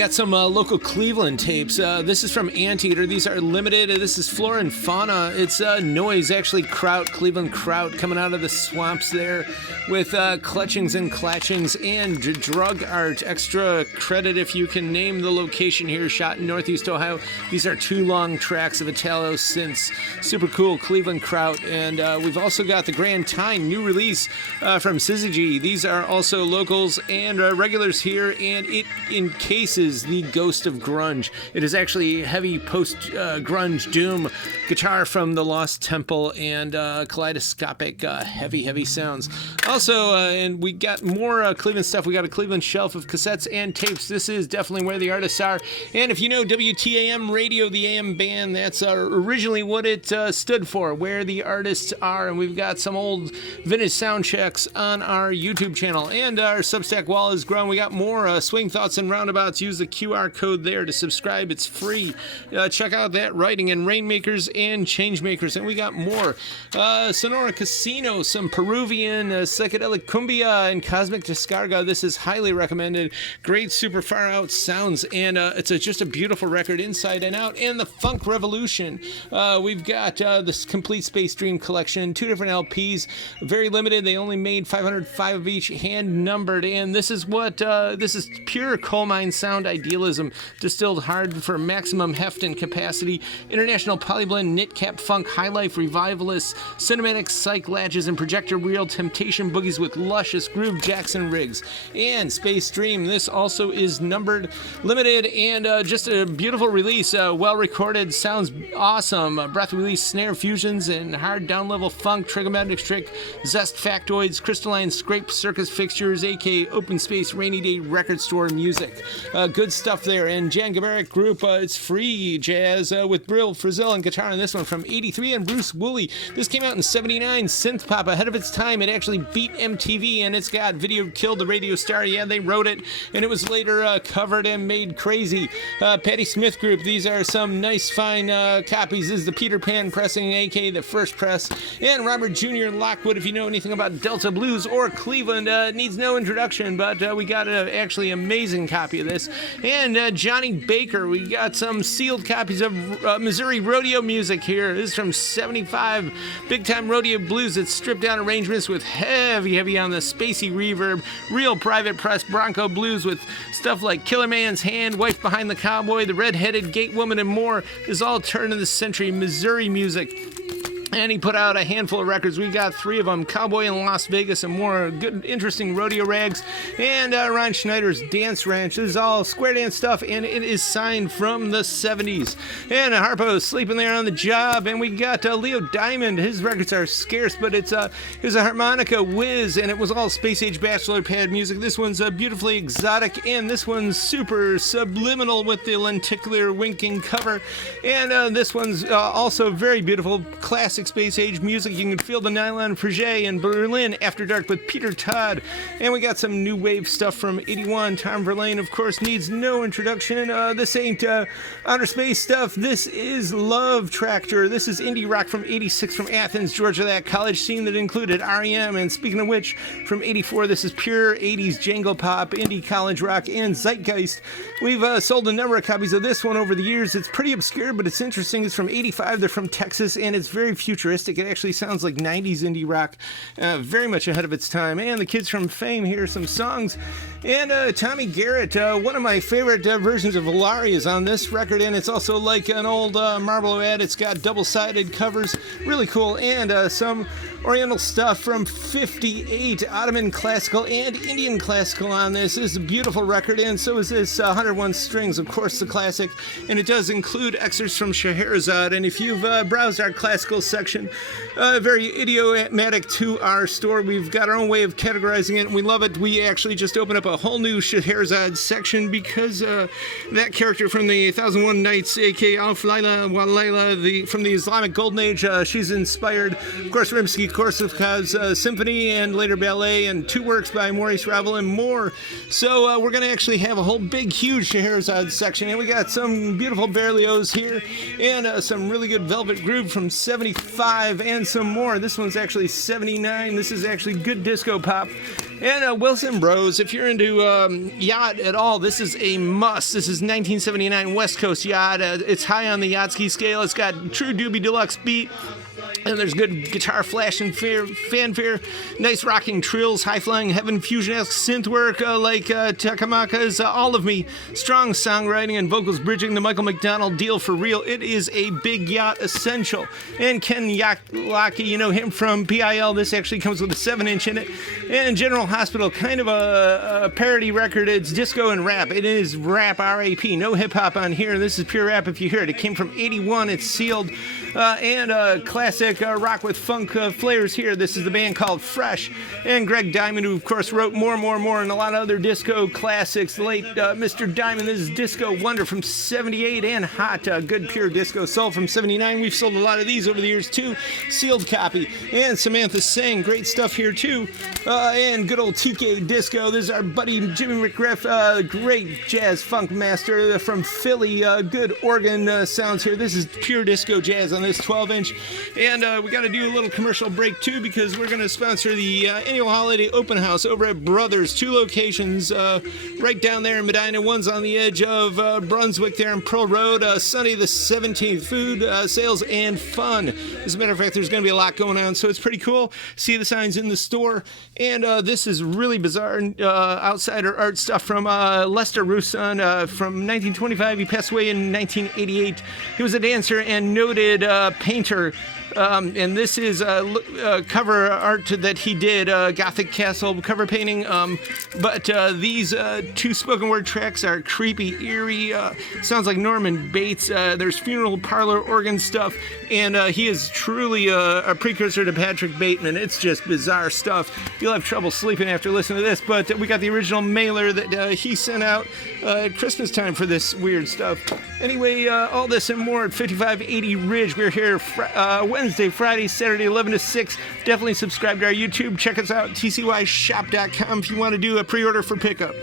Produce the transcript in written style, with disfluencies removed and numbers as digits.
Got some local Cleveland tapes. This is from Anteater. These are limited. This is Flora and Fauna. It's noise, actually kraut, Cleveland kraut, coming out of the swamps there with clutchings and clatchings and drug art. Extra credit if you can name the location here, shot in Northeast Ohio. These are 2 long tracks of Italo synths. Super cool, Cleveland kraut. And we've also got the Grand Time, new release from Syzygy. These are also locals and regulars here, and it encases the ghost of grunge. It is actually heavy post-grunge doom guitar from the Lost Temple and kaleidoscopic heavy sounds. Also, and we got more Cleveland stuff. We got a Cleveland shelf of cassettes and tapes. This is definitely where the artists are. And if you know WTAM radio, the AM band, that's originally what it stood for, where the artists are. And we've got some old vintage sound checks on our YouTube channel. And our Substack wall has grown. We got more Swing Thoughts and Roundabouts. Use the QR code there to subscribe. It's free. Check out that writing and Rainmakers and Changemakers. And we got more Sonora Casino, some Peruvian psychedelic cumbia and cosmic descarga. This is highly recommended. Great super far out sounds, and it's just a beautiful record inside and out. And the Funk Revolution. We've got this complete Space Dream collection, 2 different LPs, very limited. They only made 505 of each, hand numbered. And this is what this is pure coal mine sound idealism, distilled hard for maximum heft and capacity. International polyblend, knit-cap funk, high-life revivalists, cinematic psych latches, and projector wheel temptation boogies with luscious groove Jackson rigs. And Space Dream, this also is numbered, limited, and just a beautiful release. Well recorded, sounds awesome. Breath release, snare fusions, and hard down-level funk, trigonometric trick, zest factoids, crystalline scrape circus fixtures, aka open space rainy day record store music. Good stuff there. And Jan Gabarek Group, it's free jazz with Brill, Frizzell, and guitar on this one from 83, and Bruce Woolley. This came out in 79, synth pop, ahead of its time. It actually beat MTV, and it's got Video Killed the Radio Star. Yeah, they wrote it, and it was later covered and made crazy. Patti Smith Group, these are some nice, fine copies. This is the Peter Pan pressing, aka the first press. And Robert Jr. Lockwood, if you know anything about Delta Blues or Cleveland, needs no introduction, but we got an actually amazing copy of this. And Johnny Baker, we got some sealed copies of Missouri rodeo music here. This is from 75, big time rodeo blues. It's stripped down arrangements with heavy on the spacey reverb, real private press Bronco blues with stuff like Killer Man's Hand, Wife Behind the Cowboy, The Red-Headed Gate Woman, and more. This is all turn of the century Missouri music. And he put out a handful of records. We got 3 of them: Cowboy in Las Vegas, and more good, interesting rodeo rags. And Ron Schneider's Dance Ranch. This is all square dance stuff, and it is signed from the 70s. And Harpo's Sleeping There on the Job. And we got Leo Diamond. His records are scarce, but it's a harmonica whiz, and it was all space age bachelor pad music. This one's beautifully exotic, and this one's super subliminal with the lenticular winking cover. And this one's also very beautiful, classic space age music. You can feel the nylon frege in Berlin After Dark with Peter Todd. And we got some new wave stuff from 81. Tom Verlaine, of course, needs no introduction. This ain't outer space stuff. This is Love Tractor. This is indie rock from 86 from Athens, Georgia, that college scene that included REM. And speaking of which, from 84, this is pure 80s jangle pop, indie college rock, and zeitgeist. We've sold a number of copies of this one over the years. It's pretty obscure, but it's interesting. It's from 85. They're from Texas, and it's very futuristic. It actually sounds like 90s indie rock, very much ahead of its time. And the kids from Fame, here are some songs. And Tommy Garrett, one of my favorite versions of Valari is on this record, and it's also like an old Marlboro ad. It's got double-sided covers, really cool, and some Oriental stuff from 58, Ottoman classical and Indian classical on this. This is a beautiful record, and so is this 101 Strings, of course, the classic, and it does include excerpts from Scheherazade. And if you've browsed our classical section, very idiomatic to our store. We've got our own way of categorizing it, and we love it. We actually just opened up a whole new Scheherazade section because that character from the 1001 Nights, aka Alf Laila wa Layla, from the Islamic Golden Age, she's inspired, of course, Rimsky-Korsakov's symphony and later ballet, and 2 works by Maurice Ravel and more. So we're going to actually have a whole big, huge Scheherazade section, and we got some beautiful Berlioz here, and some really good Velvet Groove from 73. 75 and some more. This one's actually 79. This is actually good disco pop. And Wilson Bros, if you're into yacht at all, this is a must. This is 1979 West Coast yacht. It's high on the yacht ski scale. It's got true Doobie Deluxe beat. And there's good guitar flash and fanfare, nice rocking trills, high-flying heaven fusion-esque synth work like Takamaka's All of Me, strong songwriting and vocals bridging the Michael McDonald deal for real. It is a big yacht essential. And Ken Yaklaki, you know him from PIL. This actually comes with a 7-inch in it. And General Hospital, kind of a parody record. It's disco and rap. It is rap, R-A-P. No hip-hop on here. This is pure rap if you hear it. It came from 81. It's sealed. And classic rock with funk flares here. This is the band called Fresh. And Greg Diamond, who of course wrote more, and a lot of other disco classics. Late Mr. Diamond, this is Disco Wonder from 78 and Hot, good pure disco soul from 79. We've sold a lot of these over the years too. Sealed copy. And Samantha Sang, great stuff here too. And good old TK Disco. This is our buddy Jimmy McGriff, great jazz funk master from Philly. Good organ sounds here. This is pure disco jazz on this 12-inch. And we got to do a little commercial break too, because we're going to sponsor the annual holiday open house over at Brothers. 2 locations right down there in Medina. One's on the edge of Brunswick there on Pearl Road. Sunday the 17th. Food, sales, and fun. As a matter of fact, there's going to be a lot going on, so it's pretty cool. See the signs in the store. And this is really bizarre outsider art stuff from Lester Rousson from 1925. He passed away in 1988. He was a dancer and noted painter. And this is cover art that he did, Gothic Castle cover painting. But these 2 spoken word tracks are creepy, eerie, sounds like Norman Bates. There's funeral parlor organ stuff, and he is truly a precursor to Patrick Bateman. It's just bizarre stuff. You'll have trouble sleeping after listening to this, but we got the original mailer that he sent out at Christmas time for this weird stuff. Anyway, all this and more at 5580 Ridge. We're here Wednesday, Friday, Saturday, 11 to 6. Definitely subscribe to our YouTube. Check us out at tcyshop.com if you want to do a pre-order for pickup.